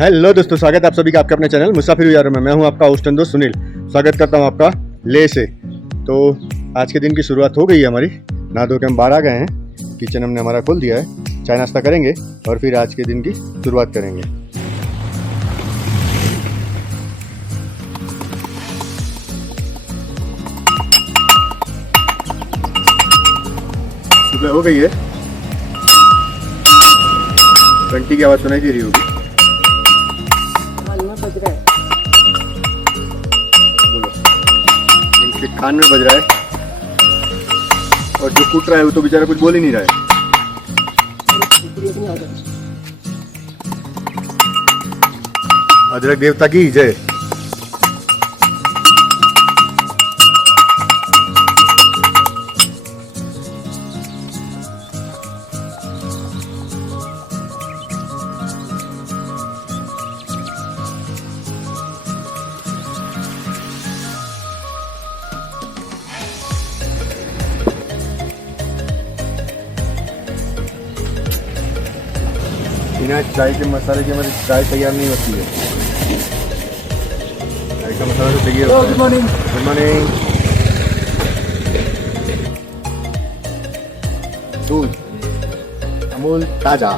Hello दोस्तों, स्वागत है आप सभी का आपके अपने चैनल मुसाफिर यारों में। मैं हूं आपका होस्ट एंड दोस्त सुनील। स्वागत करता हूं आपका ले से। तो आज के दिन की शुरुआत हो गई है हमारी। नहा धो के हम बाहर आ गए हैं। किचन हमने हमारा खोल दिया है। चाय नाश्ता करेंगे और फिर आज के दिन की शुरुआत करेंगे। सुबह हो गई है। घंटी की आवाज़ सुनाई दे रही होगी। इनके कान में बज रहा है और जो कूट रहा है वो तो बेचारा कुछ बोल ही नहीं रहा है। अदरक देवता की जय। बिना चाय के मसाले के हमारी चाय तैयार नहीं होती है। चाय का मसाला तो चाहिए होता है। Good morning. Good morning. दूध अमूल ताजा।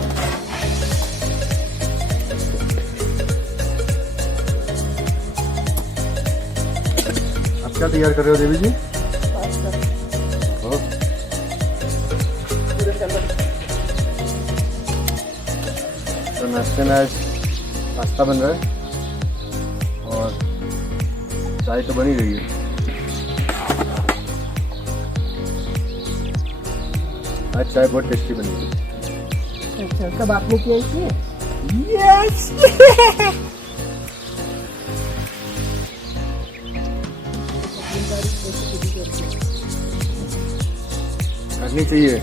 आप क्या तैयार कर रहे हो देवी जी? तो नाश्ते में आज पास्ता बन रहा है और चाय तो बनी रही है। आज चाय बहुत टेस्टी बनी है। अच्छा, कब आपने किया इसमें? यस। करनी चाहिए।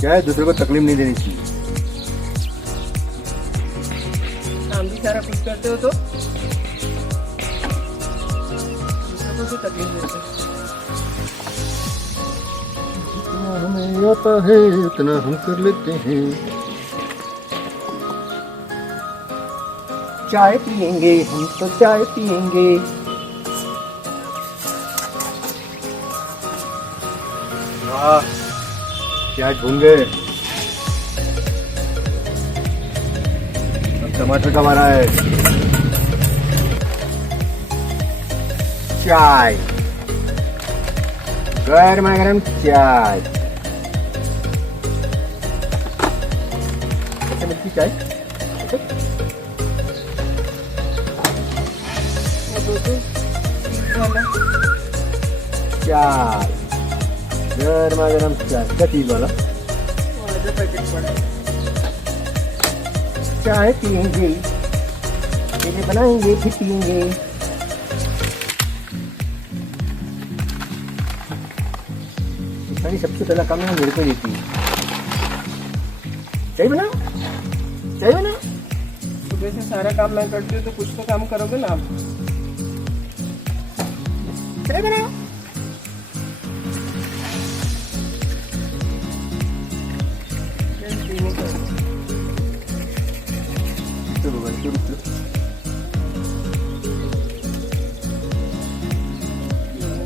क्या है, दूसरे को तकलीफ नहीं देनी चाहिए। काम भी सारा कुछ करते हो तो दूसरों को तकलीफ देते हो। जितना हमें आता है उतना हम कर लेते हैं। चाय पियेंगे हम तो चाय पियेंगे। वाह, प्याज भून गए। अब टमाटर कब आ रहा है? चाय, गर्मा गर्म चाय। कैसे मिलती चाय? चाय, गर्मा गर्म चाय। क्या चीज वाला? चाय पियेंगे, पहले बनाएंगे फिर पियेंगे। सारी सबसे पहला काम है मेरे को देती है। चाय बनाओ, चाय बनाओ। सुबह से सारा काम मैं करती हूँ तो कुछ तो काम करोगे ना आप। चाय बनाओ।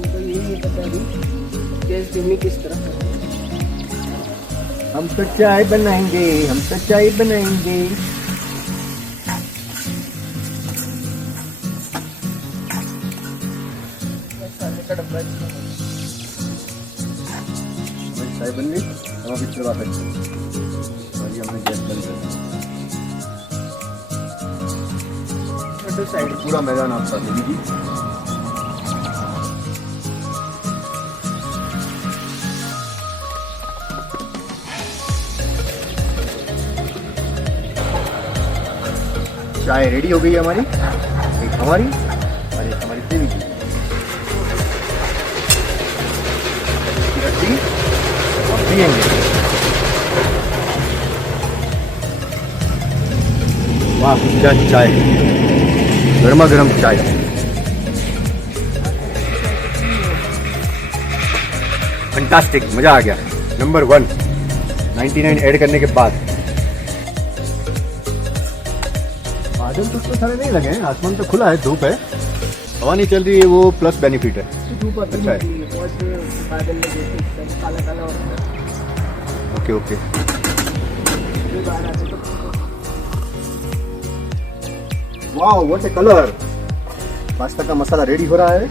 तो ये नहीं पता अभी गैस डिमी किस तरह है। हम तो चाय बनाएंगे, हम तो चाय बनाएंगे। मसाले का डब्बा इसमें है। हमारी चाय बन गई। हम अभी चलवा सकते हैं। और ये हमने गैस बंद कर दिया। छोटे साइड पूरा मैदान आपका देवी जी। चाय रेडी हो गई है हमारी। एक हमारी और एक हमारी देवी की। रखी और पिएंगे। वाह, क्या चाय, गर्मा गर्म चाय। फंटास्टिक, मजा आ गया। नंबर 1 99 ऐड करने के बाद बादल तो उतने सारे नहीं लगे हैं, आसमान तो खुला है, धूप है, हवा नहीं चल रही है, वो प्लस बेनिफिट है। धूप अभी अच्छा है। निकली है, बहुत बादल लगे थे एकदम काला काला हो रहा है। Okay okay. फिर बाहर आते तो वाह व्हाट ए कलर। पास्ता का मसाला रेडी हो रहा है।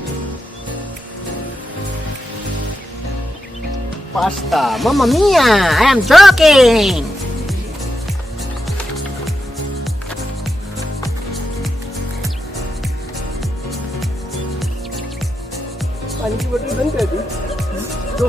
Pasta, mamma mia, I am joking. पानी की बोतल बंद कर दी दो।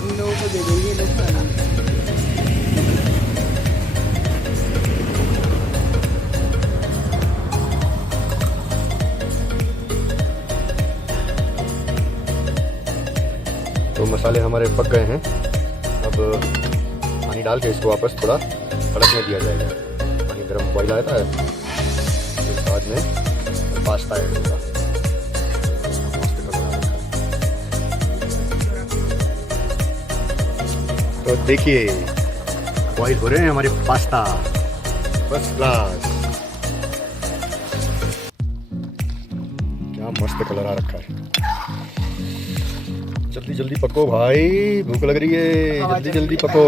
इन लोगों को दे देंगे, लोग खाना। तो मसाले हमारे पक गए हैं, अब पानी डाल के इसको वापस थोड़ा फड़कने दिया जाएगा। पानी गर्म बॉइल आता है, फिर बाद में पास्ता ऐड होगा। तो देखिए बॉइल हो रहे हैं हमारे पास्ता, फर्स्ट क्लास। क्या मस्त कलर आ रखा है। जल्दी जल्दी पको भाई, भूख लग रही है, जल्दी जल्दी पको।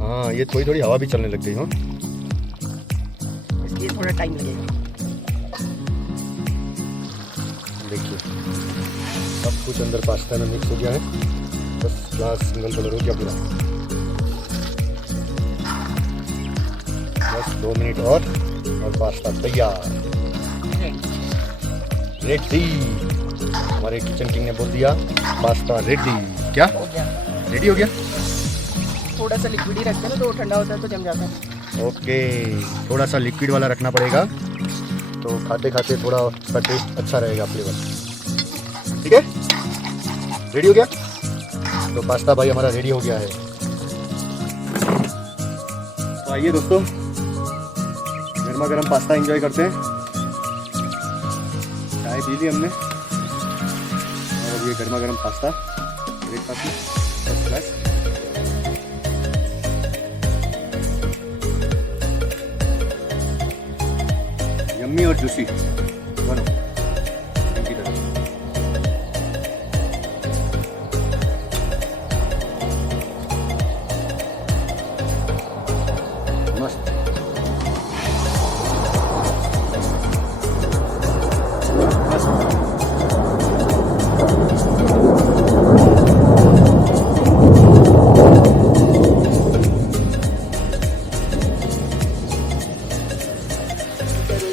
हाँ ये थोड़ी थोड़ी हवा भी चलने लग गई हो। इसलिए थोड़ा टाइम लगेगा। देखिए सब कुछ अंदर पास्ता में मिक्स हो गया है, बस क्लास सिंगल कलर हो गया पूरा। बस 2 मिनट और पास्ता तैयार, रेडी। हमारे किचन किंग ने बोल दिया पास्ता रेडी। क्या हो गया, रेडी हो गया? थोड़ा सा लिक्विड ही रखते हैं ना, तो वो ठंडा होता है तो जम जाता है। ओके, थोड़ा सा लिक्विड वाला रखना पड़ेगा, तो खाते खाते थोड़ा उसका टेस्ट अच्छा रहेगा, फ्लेवर। ठीक है, रेडी हो गया? तो पास्ता भाई हमारा रेडी हो गया है। तो आइए दोस्तों, गर्मा गर्म पास्ता एंजॉय करते हैं। चाय पी ली हमने और ये गर्मा गर्म पास्ता ब्रेकफास्ट में फर्स्ट क्लास। यम्मी और जूसी दोनों इनकी तरह। मस्त।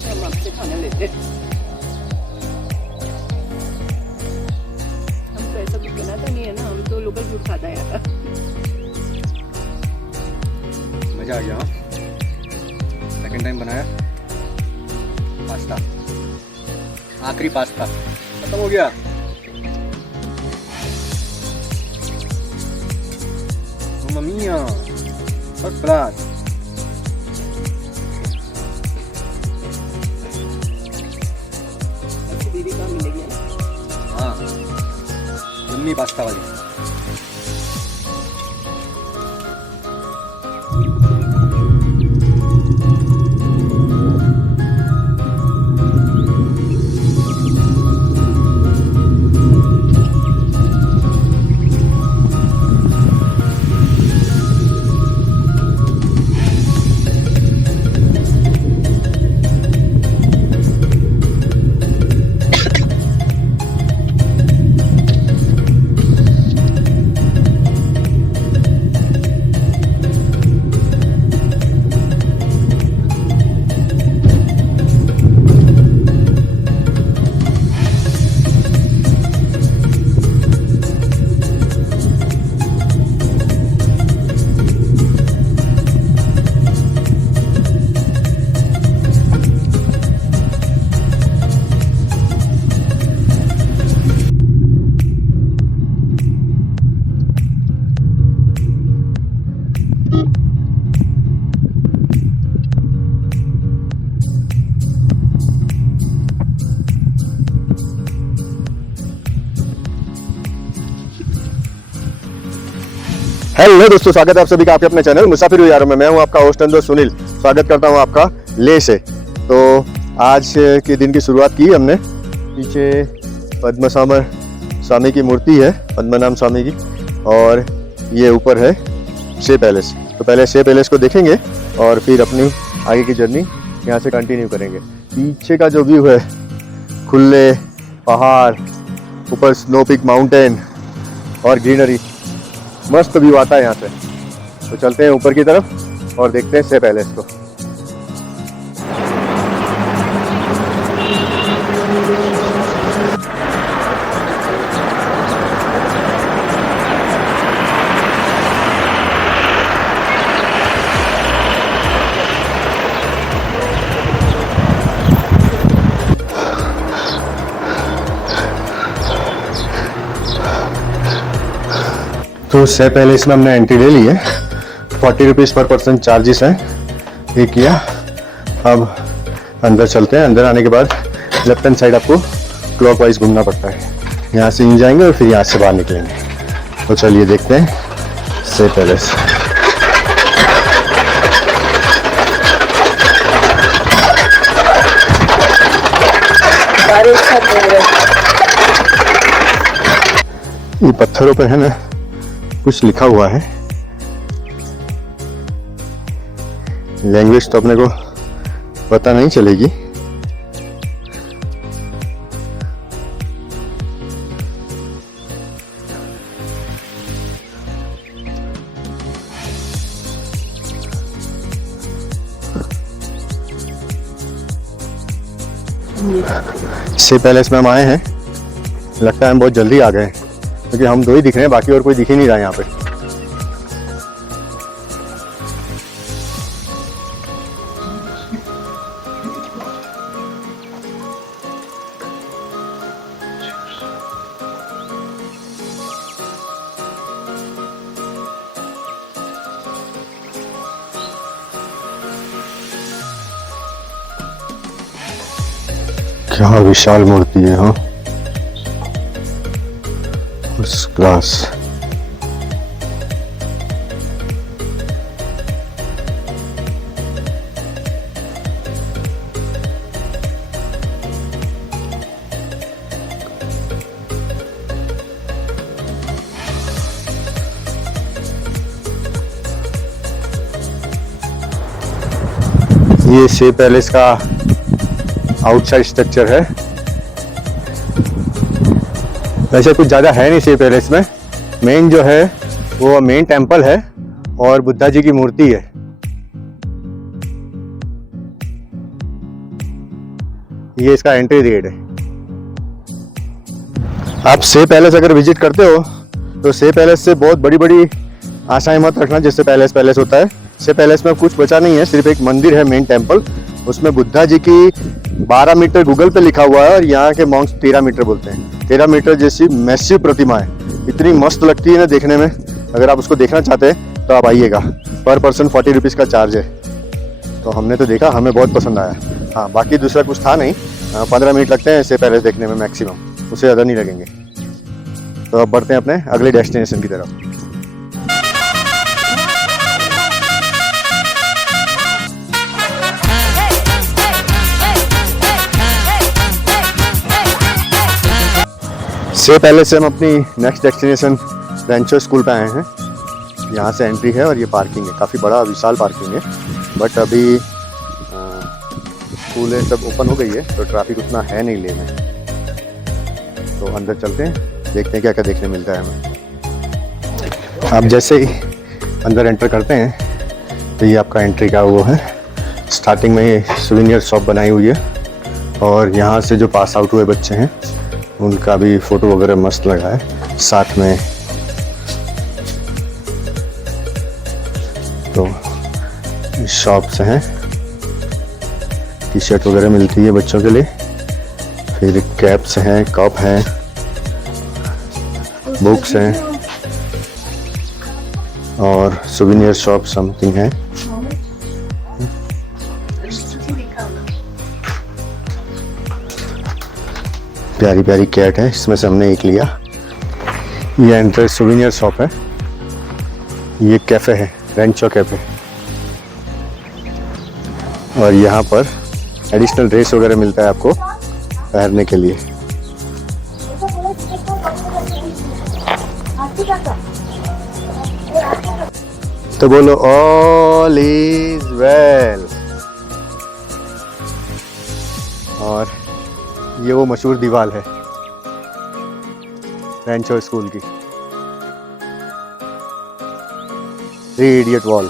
हम आपसे खाना लेते हैं। हमको ऐसा कुछ बनाता नहीं है ना, हम तो लोकल फूड खाता है यहाँ का। मजा आ गया। सेकंड टाइम बनाया पास्ता, आखिरी पास्ता खत्म हो गया। मम्मा मिया, फर्स्ट क्लास। अच्छी दीदी कहाँ मिलेगी ना? हाँ, यम्मी पास्ता वाली। हेलो दोस्तों, स्वागत है आप सभी का आपके अपने चैनल मुसाफिर यारों में। मैं हूं आपका होस्ट एंड दोस्त सुनील। स्वागत करता हूं आपका लेह से। तो आज के दिन की शुरुआत की हमने। पीछे पद्मनाभ स्वामी की मूर्ति है, पद्मनाभ स्वामी की, और ये ऊपर है शे पैलेस। तो पहले शे पैलेस को देखेंगे और फिर अपनी आगे की जर्नी यहाँ से कंटिन्यू करेंगे। पीछे का जो व्यू है, खुले पहाड़, ऊपर स्नो पीक माउंटेन और ग्रीनरी, मस्त व्यू आता है यहाँ से। तो चलते हैं ऊपर की तरफ और देखते हैं शे पैलेस को। तो शे पैलेस में हमने एंट्री ले ली है। 40 रुपीज़ पर पर्सन चार्जेस हैं। ये किया। अब अंदर चलते हैं। अंदर आने के बाद लेफ्ट हैंड साइड आपको क्लॉकवाइज घूमना पड़ता है। यहाँ से यूँ जाएंगे और फिर यहाँ से बाहर निकलेंगे। तो चलिए देखते हैं शे पैलेस। ये पत्थरों पे है ना, कुछ लिखा हुआ है। लैंग्वेज तो अपने को पता नहीं चलेगी। शे पैलेस में हम आए हैं। लगता है हम बहुत जल्दी आ गए हैं, क्योंकि हम दो ही दिख रहे हैं, बाकी और कोई दिख ही नहीं रहा है यहाँ पे। क्या विशाल मूर्ति है। हाँ, फर्स्ट क्लास। ये शे पैलेस का आउटसाइड स्ट्रक्चर है। वैसे कुछ ज़्यादा है नहीं शे पैलेस में। मेन जो है वो मेन टेंपल है और बुद्धा जी की मूर्ति है। ये इसका एंट्री गेट है। आप शे पैलेस अगर विजिट करते हो तो शे पैलेस से बहुत बड़ी बड़ी आशाएं मत रखना जैसे पैलेस होता है। शे पैलेस में कुछ बचा नहीं है, सिर्फ एक मंदिर है, मेन टेंपल। उसमें बुद्धा जी की 12 मीटर गूगल पे लिखा हुआ है और यहाँ के मॉन्क्स 13 मीटर बोलते हैं। 13 मीटर जैसी मैसिव प्रतिमा है। इतनी मस्त लगती है ना देखने में। अगर आप उसको देखना चाहते हैं तो आप आइएगा। पर पर्सन 40 रुपीज़ का चार्ज है। तो हमने तो देखा, हमें बहुत पसंद आया। हाँ, बाकी दूसरा कुछ था नहीं। 15 मिनट लगते हैं शे पैलेस देखने में मैक्सिमम, उससे ज़्यादा नहीं लगेंगे। तो अब बढ़ते हैं अपने अगले डेस्टिनेशन की तरफ। शे पैलेस से हम अपनी नेक्स्ट डेस्टिनेशन रेंचो स्कूल पे आए हैं। यहाँ से एंट्री है और ये पार्किंग है, काफ़ी बड़ा विशाल पार्किंग है। बट अभी स्कूल सब ओपन हो गई है तो ट्रैफिक उतना है नहीं लेने। तो अंदर चलते हैं, देखते हैं क्या क्या देखने मिलता है हमें। आप जैसे ही अंदर एंटर करते हैं तो ये आपका एंट्री का वो है। स्टार्टिंग में ये सुवेनियर शॉप बनाई हुई है और यहाँ से जो पास आउट हुए बच्चे हैं उनका भी फ़ोटो वगैरह मस्त लगा है साथ में। तो शॉप्स हैं, टी शर्ट वगैरह मिलती है बच्चों के लिए। फिर कैप्स हैं, कप हैं, बुक्स हैं और सुवेनियर शॉप समथिंग है। प्यारी प्यारी कैट है, इसमें से हमने एक लिया। ये एंट्रेंस सुवेनियर शॉप है ये कैफ़े है, रेंचो कैफ़े, और यहाँ पर एडिशनल ड्रेस वगैरह मिलता है आपको पहनने के लिए। तो बोलो ऑल इज वेल। और ये वो मशहूर दीवार है रेंचो स्कूल की, 3 इडियट वॉल।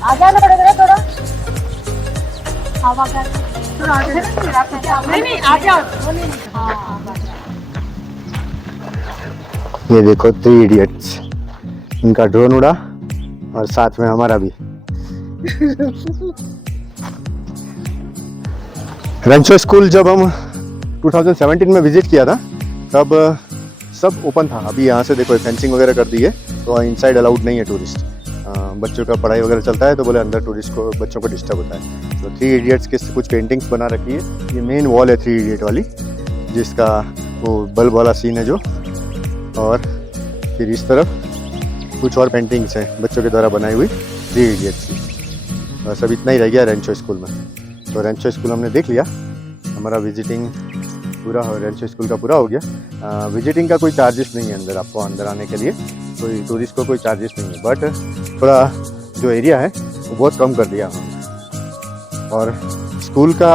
आ जाना पड़ेगा थोड़ा हवा का नहीं आ जाओ। ये देखो 3 इडियट्स, इनका ड्रोन उड़ा और साथ में हमारा भी। रेंचो स्कूल जब हम 2017 में विजिट किया था तब सब ओपन था। अभी यहाँ से देखो फेंसिंग वगैरह कर दी है, तो इनसाइड अलाउड नहीं है टूरिस्ट। बच्चों का पढ़ाई वगैरह चलता है तो बोले अंदर टूरिस्ट को, बच्चों को डिस्टर्ब होता है। तो 3 इडियट्स के कुछ पेंटिंग्स बना रखी है। ये मेन वॉल है 3 इडियट वाली, जिसका वो बल्ब वाला सीन है जो, और फिर इस तरफ कुछ और पेंटिंग्स हैं बच्चों के द्वारा बनाई हुई 3 इडियट्स की। बस अब इतना ही रह गया रेंचो स्कूल में। तो रेंचो स्कूल हमने देख लिया, हमारा विजिटिंग पूरा हो, रेंचो स्कूल का पूरा हो गया। विजिटिंग का कोई चार्जेस नहीं है अंदर, आपको अंदर आने के लिए कोई टूरिस्ट को कोई चार्जेस नहीं है, बट थोड़ा जो एरिया है वो बहुत कम कर दिया हमने। और स्कूल का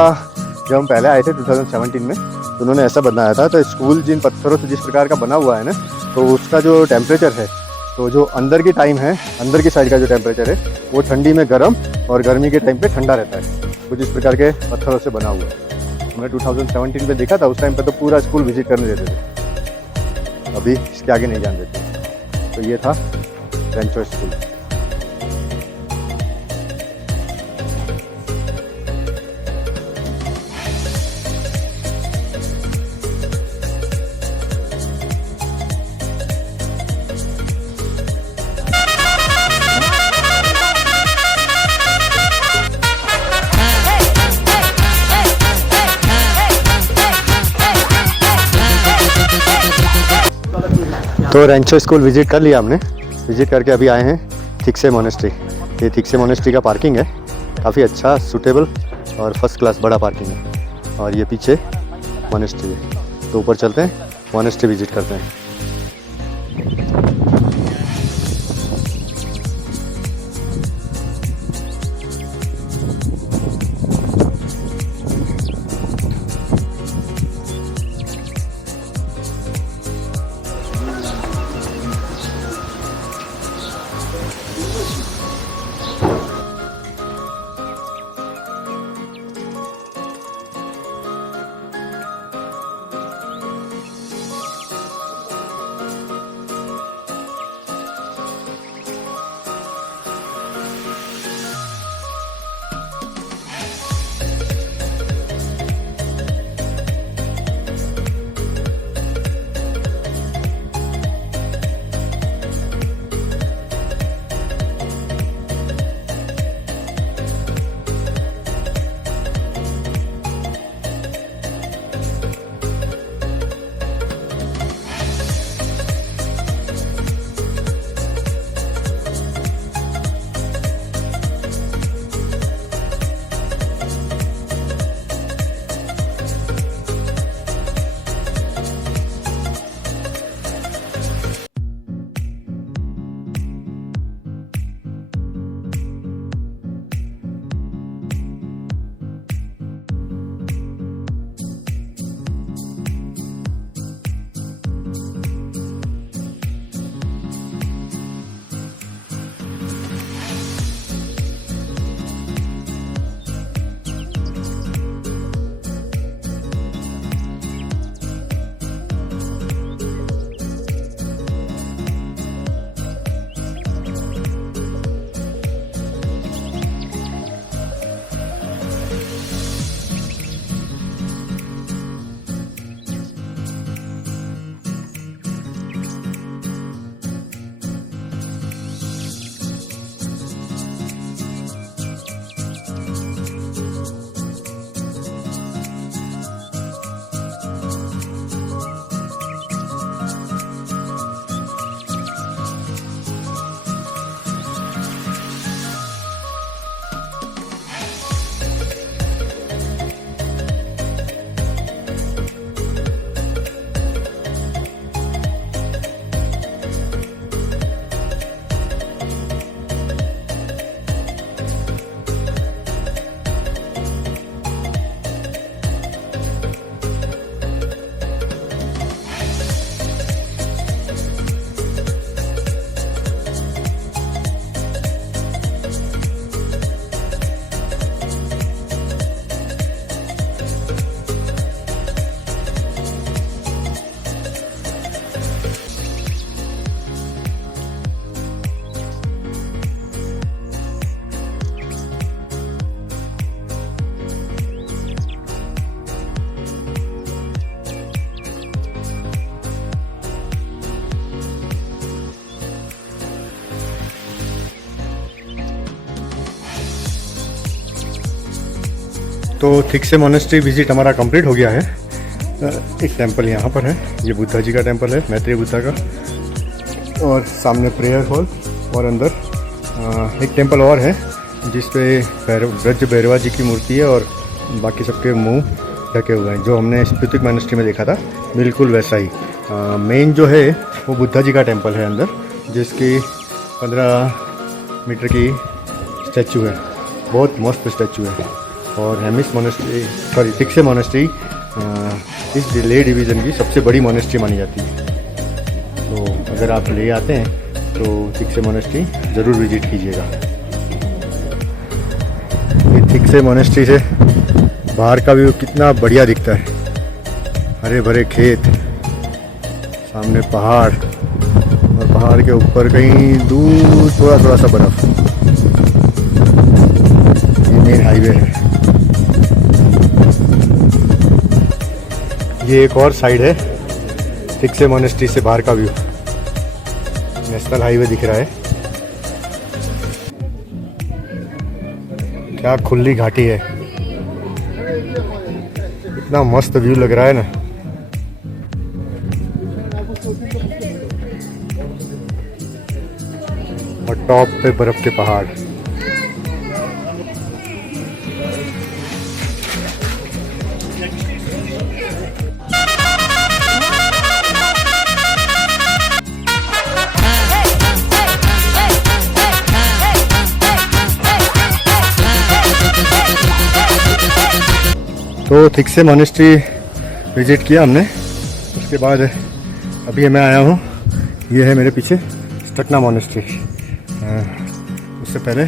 जब हम पहले आए थे 2017 में, तो उन्होंने ऐसा बनाया था, तो स्कूल जिन पत्थरों से जिस प्रकार का बना हुआ है ना, तो उसका जो टेम्परेचर है, तो जो अंदर की टाइम है, अंदर की साइड का जो टेम्परेचर है वो ठंडी में गर्म और गर्मी के टाइम पे ठंडा रहता है। कुछ इस प्रकार के पत्थरों से बना हुआ है। हमने 2017 में देखा था, उस टाइम पे तो पूरा स्कूल विजिट करने देते थे, अभी इसके आगे नहीं जाने देते। तो ये था रेंचो स्कूल। तो रेंचो स्कूल विजिट कर लिया हमने। विजिट करके अभी आए हैं थिक्से मोनेस्ट्री। ये थिक्से मोनेस्ट्री का पार्किंग है, काफ़ी अच्छा, सूटेबल और फर्स्ट क्लास बड़ा पार्किंग है। और ये पीछे मोनेस्ट्री है, तो ऊपर चलते हैं, मोनेस्ट्री विजिट करते हैं। तो ठीक से मोनेस्ट्री विजिट हमारा कंप्लीट हो गया है। एक टेंपल यहाँ पर है, ये बुद्धा जी का टेंपल है, मैत्रेय बुद्धा का, और सामने प्रेयर हॉल, और अंदर एक टेंपल और है जिस पे ब्रज भैरवा जी की मूर्ति है और बाकी सबके मुंह ढके हुए हैं, जो हमने स्पितिक मोनेस्ट्री में देखा था, बिल्कुल वैसा ही। मेन जो है वो बुद्धा जी का टेंपल है अंदर, जिसकी 15 मीटर की स्टैचू है, बहुत मस्त स्टैचू है। और हेमिस मोनेस्ट्री ठीक से मोनेस्ट्री इस ले डिवीज़न की सबसे बड़ी मोनेस्ट्री मानी जाती है। तो अगर आप ले आते हैं तो ठीक से मोनेस्ट्री ज़रूर विजिट कीजिएगा। ये ठीक से मोनेस्ट्री से बाहर का व्यू कितना बढ़िया दिखता है, हरे भरे खेत, सामने पहाड़, और पहाड़ के ऊपर कहीं दूर थोड़ा थोड़ा सा बर्फ। ये मेन हाईवे है। ये एक और साइड है ठीक से मोनेस्ट्री से बाहर का व्यू, नेशनल हाईवे दिख रहा है। क्या खुली घाटी है, इतना मस्त व्यू लग रहा है ना। और टॉप पे बर्फ के पहाड़। तो ठीक से मोनेस्ट्री विजिट किया हमने। उसके बाद अभी मैं आया हूँ, ये है मेरे पीछे स्टकना मोनेस्ट्री। उससे पहले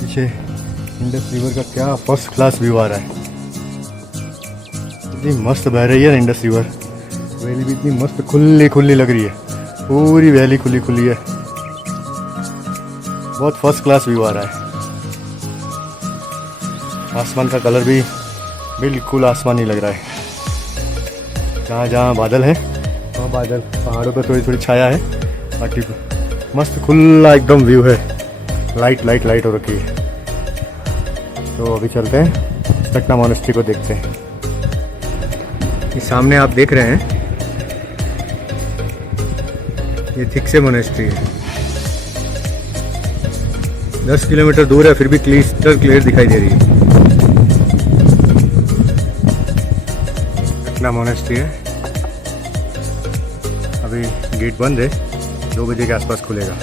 पीछे इंडस रिवर का क्या फर्स्ट क्लास व्यू आ रहा है, इतनी मस्त बह रही है इंडस रिवर। वैली भी इतनी मस्त खुली खुली लग रही है, पूरी वैली खुली खुली है, बहुत फर्स्ट क्लास व्यू आ रहा है। आसमान का कलर भी बिल्कुल आसमानी लग रहा है। जहाँ जहाँ बादल है वहाँ बादल, पहाड़ों पर थोड़ी थोड़ी छाया है, बाकी मस्त खुला एकदम व्यू है, लाइट लाइट लाइट हो रखी है। तो अभी चलते हैं स्टकना मोनेस्ट्री को देखते हैं। ये सामने आप देख रहे हैं, ये ठीक से मोनेस्ट्री है, 10 किलोमीटर दूर है, फिर भी क्लिस्टर क्लियर दिखाई दे रही है। स्टकना मोनेस्ट्री है, अभी गेट बंद है, 2 बजे के आसपास खुलेगा।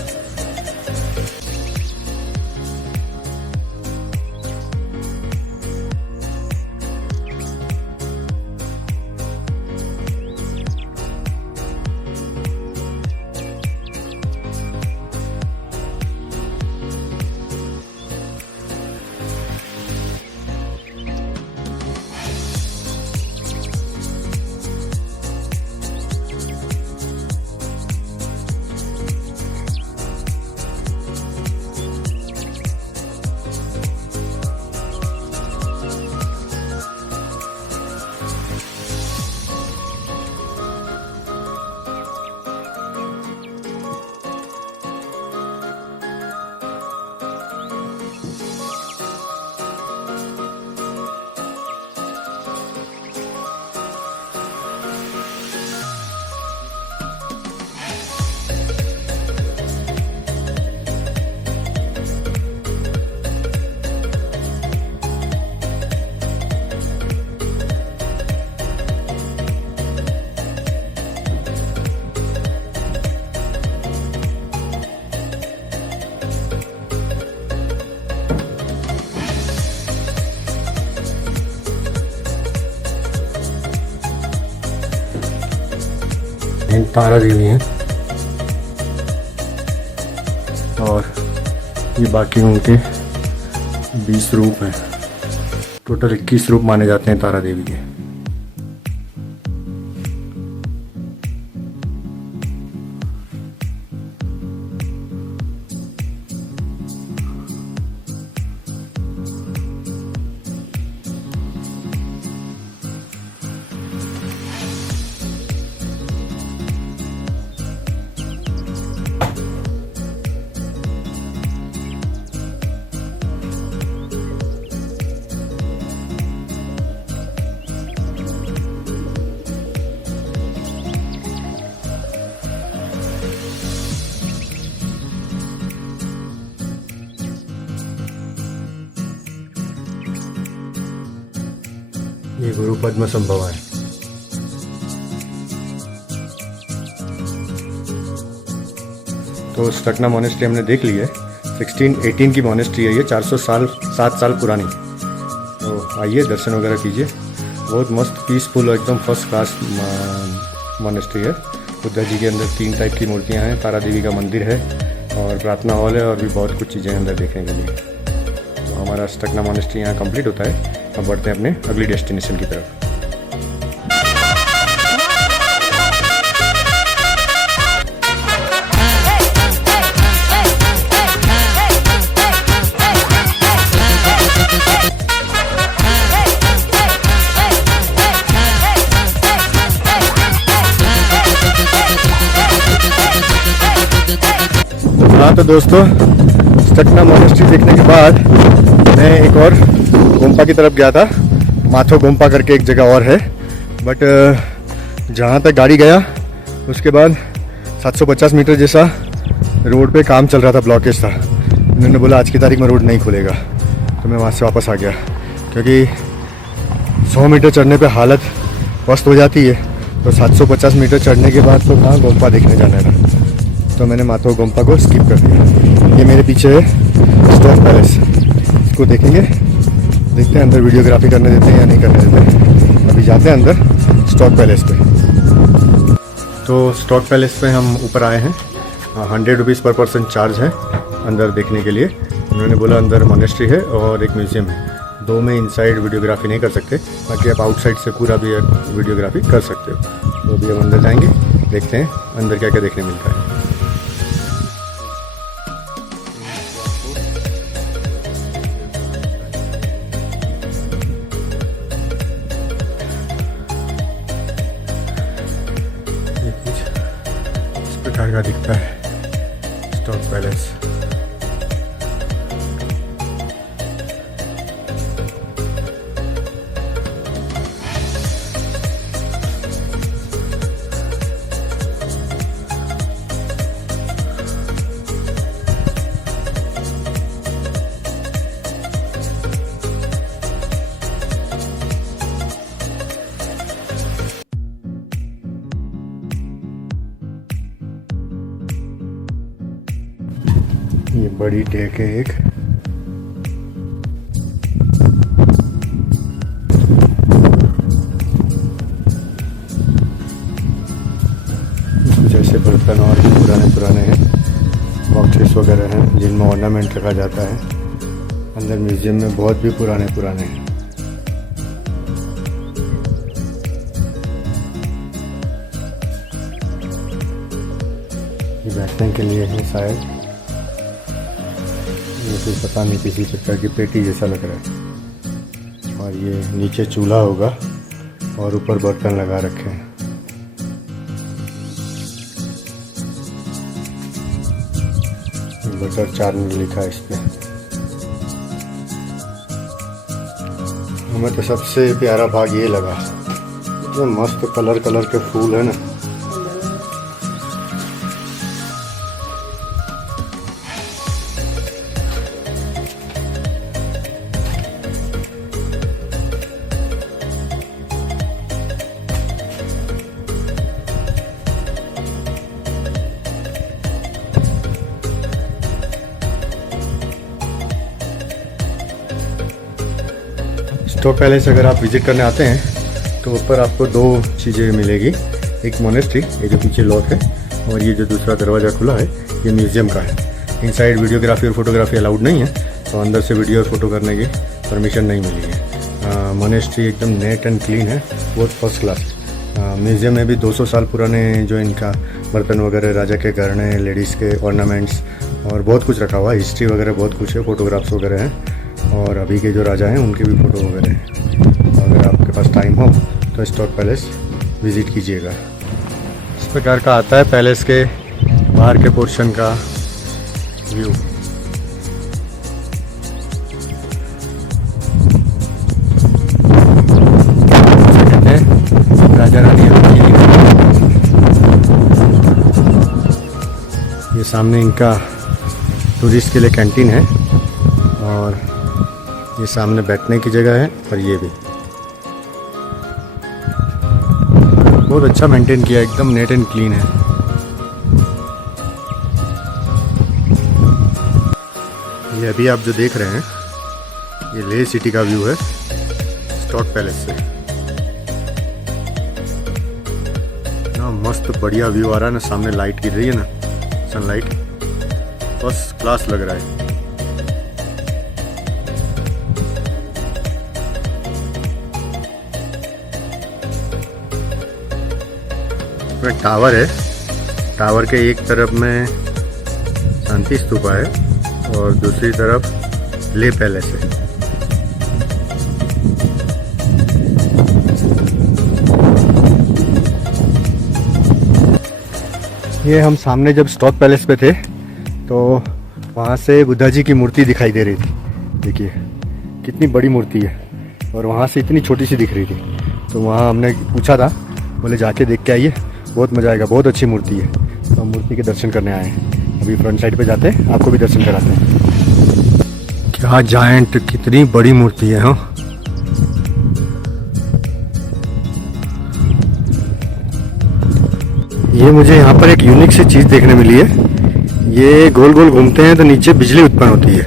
तारा देवी हैं और ये बाकी उनके 20 रूप हैं, टोटल 21 रूप माने जाते हैं तारा देवी के। ये गुरु पद्म संभवा है। तो स्टकना मोनेस्ट्री हमने देख ली है। 1618 की मोनेस्ट्री है ये, 407 साल पुरानी। तो आइए दर्शन वगैरह कीजिए। बहुत मस्त पीसफुल एकदम फर्स्ट क्लास मोनेस्ट्री है। बुद्धा जी के अंदर 3 टाइप की मूर्तियाँ हैं, तारा देवी का मंदिर है और प्रार्थना हॉल है और भी बहुत कुछ चीज़ें अंदर देखने के लिए। तो हमारा स्टकना मोनेस्ट्री यहाँ कंप्लीट होता है। अब बढ़ते हैं अपने अगली डेस्टिनेशन की तरफ। हाँ तो दोस्तों, स्टकना मोनेस्ट्री देखने के बाद मैं एक और गोम्पा की तरफ गया था। माथो गोम्पा करके एक जगह और है, बट जहाँ तक गाड़ी गया उसके बाद 750 मीटर जैसा रोड पे काम चल रहा था, ब्लॉकेज था। उन्होंने बोला आज की तारीख में रोड नहीं खुलेगा, तो मैं वहाँ से वापस आ गया क्योंकि 100 मीटर चढ़ने पे हालत पस्त हो जाती है। तो 750 मीटर चढ़ने के बाद तो कहाँ गोम्पा देखने जाना था, तो मैंने माथो गोम्पा को स्किप कर दिया। ये मेरे पीछे है स्टॉक पैलेस, इसको देखेंगे, देखते हैं अंदर वीडियोग्राफी करने देते हैं या नहीं करने देते। अभी जाते हैं अंदर स्टॉक पैलेस पे। तो स्टॉक पैलेस पे हम ऊपर आए हैं। 100 रुपीज़ पर पर्सन चार्ज है अंदर देखने के लिए। उन्होंने बोला अंदर मोनेस्ट्री है और एक म्यूज़ियम है, 2 में इनसाइड वीडियोग्राफी नहीं कर सकते, बाकी आप आउटसाइड से पूरा भी वीडियोग्राफी कर सकते हो। तो अभी हम अंदर जाएंगे, देखते हैं अंदर क्या क्या देखने मिलता है। प्रकार का दिखता है स्टॉक पैलेस। ये बड़ी टेक है एक, जैसे बर्तन और भी पुराने हैं, बॉक्सेस वगैरह हैं जिनमें ऑर्नामेंट रखा जाता है। अंदर म्यूजियम में बहुत भी पुराने हैं। ये बैठने के लिए है शायद, ये कोई पता नहीं, किसी प्रकार की पेटी जैसा लग रहा है। और ये नीचे चूल्हा होगा और ऊपर बर्तन लगा रखे हैं। बटर चार्न लिखा है इस पे। हमें तो सबसे प्यारा भाग ये लगा, जो मस्त कलर के फूल है ना। स्टॉक पैलेस अगर आप विजिट करने आते हैं तो ऊपर आपको 2 चीज़ें मिलेगी। एक मोनेस्ट्री, ये जो पीछे लॉक है, और ये जो दूसरा दरवाज़ा खुला है ये म्यूज़ियम का है। इनसाइड वीडियोग्राफी और फोटोग्राफी अलाउड नहीं है, तो अंदर से वीडियो और फोटो करने की परमिशन नहीं मिली है। मोनेस्ट्री एकदम नेट एंड क्लीन है, बहुत फर्स्ट क्लास। म्यूज़ियम में भी 200 साल पुराने जो इनका बर्तन वगैरह, राजा के गहने, लेडीज़ के ऑर्नामेंट्स और बहुत कुछ रखा हुआ है। हिस्ट्री वगैरह बहुत कुछ है, फोटोग्राफ्स वगैरह हैं और अभी के जो राजा हैं उनके भी फ़ोटो वगैरह हैं। अगर आपके पास टाइम हो तो स्टॉक पैलेस विज़िट कीजिएगा। इस प्रकार का आता है पैलेस के बाहर के पोर्शन का व्यू। राजा रानी। ये सामने इनका टूरिस्ट के लिए कैंटीन है और ये सामने बैठने की जगह है, और ये भी बहुत अच्छा मेंटेन किया, एकदम नेट एंड क्लीन है। ये अभी आप जो देख रहे हैं ये लेह सिटी का व्यू है स्टॉक पैलेस से। ना मस्त बढ़िया व्यू आ रहा है ना, सामने लाइट गिर रही है ना, सनलाइट, फर्स्ट क्लास लग रहा है। इसमें टावर है, टावर के एक तरफ में शांति स्तूपा है और दूसरी तरफ लेह पैलेस है। ये हम सामने जब स्टॉक पैलेस पे थे तो वहाँ से बुद्धा जी की मूर्ति दिखाई दे रही थी। देखिए कितनी बड़ी मूर्ति है और वहाँ से इतनी छोटी सी दिख रही थी। तो वहाँ हमने पूछा था, बोले जाके देख के आइए, बहुत मज़ा आएगा, बहुत अच्छी मूर्ति है। तो हम मूर्ति के दर्शन करने आए हैं। अभी फ्रंट साइड पे जाते हैं, आपको भी दर्शन कराते हैं। क्या जायंट, कितनी बड़ी मूर्ति है। हाँ, ये मुझे यहाँ पर एक यूनिक सी चीज़ देखने मिली है। ये गोल गोल घूमते हैं तो नीचे बिजली उत्पन्न होती है,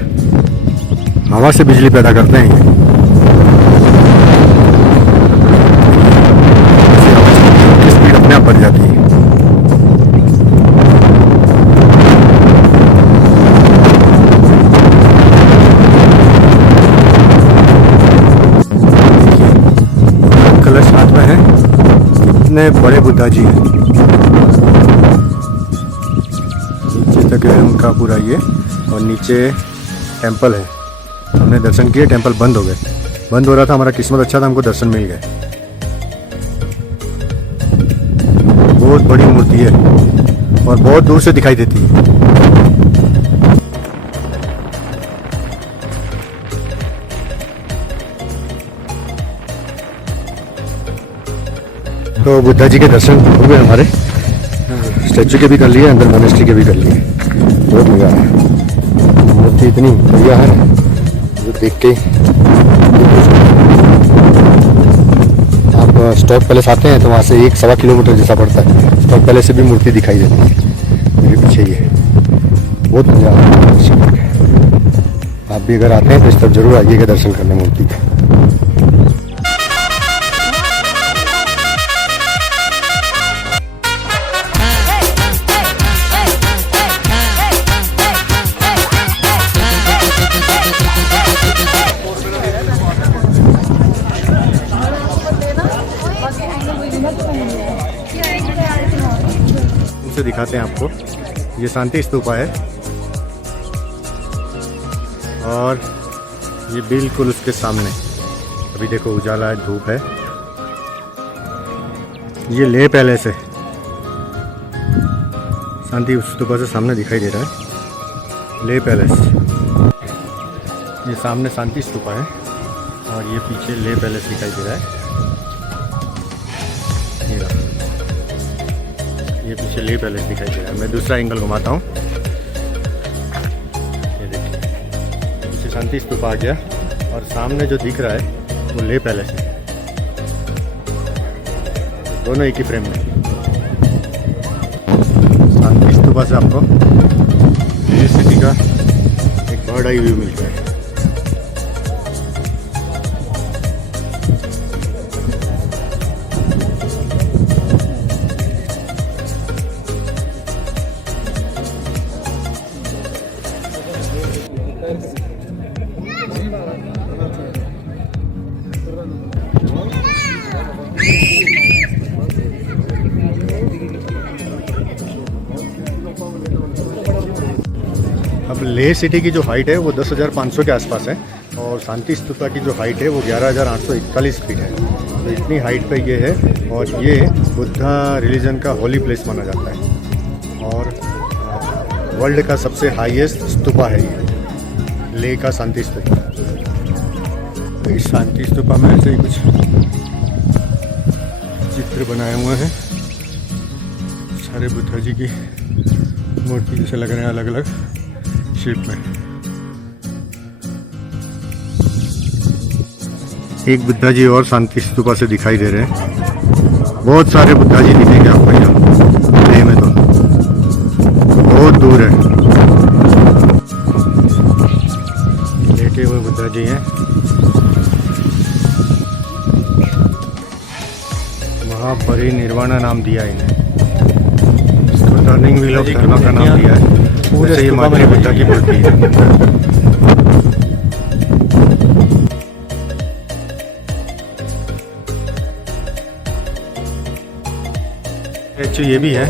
हवा से बिजली पैदा करते हैं ये। स्पीड अपने आप बढ़ जाती है। कलश हाथ में है, कितने बड़े बुद्धा जी हैं। नीचे तक है उनका पूरा ये, और नीचे टेंपल है। हमने दर्शन किए, टेंपल बंद हो गए, बंद हो रहा था, हमारा किस्मत अच्छा था, हमको दर्शन मिल गए। बहुत बड़ी मूर्ति है और बहुत दूर से दिखाई देती है। तो बुद्धा जी के दर्शन हो गए हमारे, स्टैचू के भी कर लिए, अंदर मोनेस्ट्री के भी कर लिए। बहुत मज़ा आया, मूर्ति इतनी बढ़िया है जो देख के। आप स्टॉक पैलेस आते हैं तो वहाँ से 1-1.25 किलोमीटर जैसा पड़ता है, स्टॉक पैलेस से भी मूर्ति दिखाई देती है। मेरे पीछे ही है, बहुत मज़ा आ रहा है दर्शन करके। आप भी अगर आते हैं तो इस तरफ जरूर आइएगा दर्शन करने मूर्ति का। से दिखाते हैं आपको, ये शांति स्तूपा है और ये बिल्कुल उसके सामने, अभी देखो उजाला है, धूप है। ये लेह पैलेस है, शांति स्तूपा से सामने दिखाई दे रहा है लेह पैलेस। ये सामने शांति स्तूपा है और ये पीछे लेह पैलेस दिखाई दे रहा है। ये पीछे लेह पैलेस दिखाई दे रहा है। मैं दूसरा एंगल घुमाता हूँ, ये देखिए पीछे शांति स्तूपा आ गया और सामने जो दिख रहा है वो लेह पैलेस है। दोनों एक ही फ्रेम में। शांति स्तूपा से आपको लेह सिटी का एक बर्ड आई व्यू मिलता है। अब लेह सिटी की जो हाइट है वो 10,500 के आसपास है और शांति स्तूपा की जो हाइट है वो 11,841 फीट है। तो इतनी हाइट पे ये है और ये बुद्धा रिलीजन का होली प्लेस माना जाता है और वर्ल्ड का सबसे हाईएस्ट स्तूपा है ये लेह का शांति स्तूपा। इस शांति स्तूपा में ऐसे ही कुछ चित्र बनाए हुए हैं, सारे बुद्धा जी की मूर्ति जैसे लग रहे हैं, अलग अलग शेप में। एक बुद्धा जी और शांति स्तूपा से दिखाई दे रहे हैं। बहुत सारे बुद्धा जी दिखेंगे आपको यहाँ लेह में, तो बहुत दूर है। लेटे हुए बुद्धा जी हैं। महापरिनिर्वाणा नाम दिया है इन्हें, टर्निंग व्हील ऑफ धर्म का नाम दिया है। पूरे ये मातृ बुद्धा की मूर्ति है। एक्चुअली ये भी है,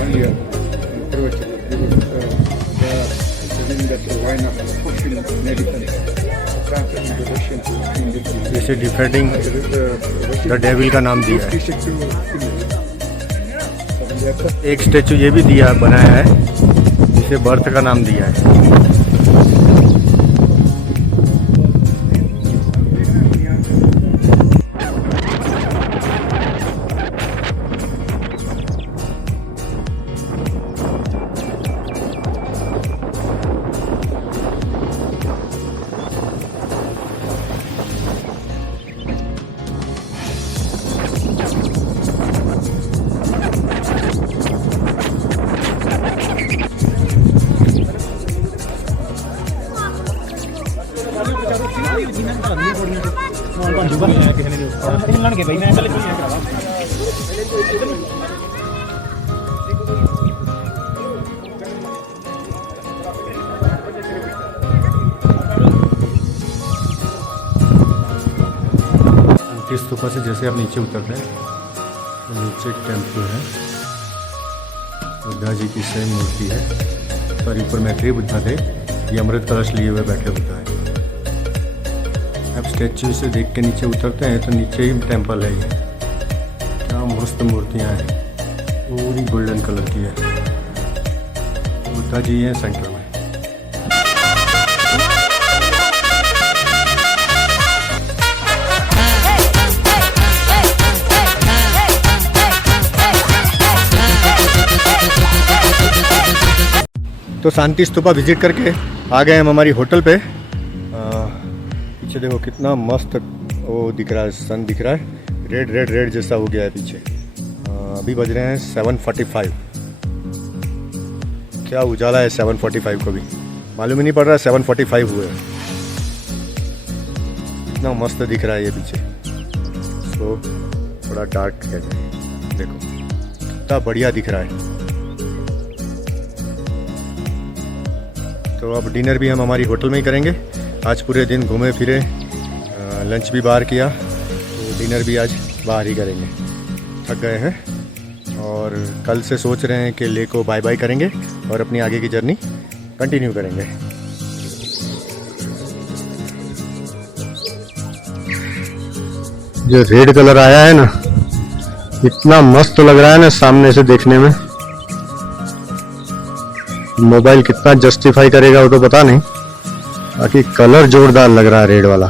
जैसे डिफेंडिंग द डेविल का नाम दिया है। एक स्टेचू ये भी दिया बनाया है, जिसे बर्थ का नाम दिया है। स्तूपा से जैसे आप नीचे उतरते हैं तो नीचे एक टेम्पल है, बुद्धा जी की सेम मूर्ति है। और ऊपर मैत्री बुद्धा थे, ये अमृत कलश लिए हुए बैठे बुद्धा है। अब स्टैचू से देख के नीचे उतरते हैं तो नीचे ही टेम्पल है। ये क्या मस्त मूर्तियाँ हैं, पूरी गोल्डन कलर की है। बुद्धा जी हैं सेंटर में। तो शांति स्तूपा विजिट करके आ गए हम हमारी होटल पे। पीछे देखो कितना मस्त वो दिख रहा है, सन दिख रहा है, रेड रेड रेड जैसा हो गया है पीछे। अभी बज रहे हैं 7:45। क्या उजाला है 7:45 को भी, मालूम ही नहीं पड़ रहा 7:45 हुए। इतना मस्त दिख रहा है ये पीछे। तो थोड़ा डार्क है, देखो कितना बढ़िया दिख रहा है। तो अब डिनर भी हम हमारी होटल में ही करेंगे। आज पूरे दिन घूमे फिरे, लंच भी बाहर किया, तो डिनर भी आज बाहर ही करेंगे। थक गए हैं और कल से सोच रहे हैं कि लेह को बाय बाय करेंगे और अपनी आगे की जर्नी कंटिन्यू करेंगे। जो रेड कलर आया है ना, इतना मस्त लग रहा है ना सामने से देखने में। मोबाइल कितना जस्टिफाई करेगा वो तो पता नहीं, बाकी कलर जोरदार लग रहा है रेड वाला।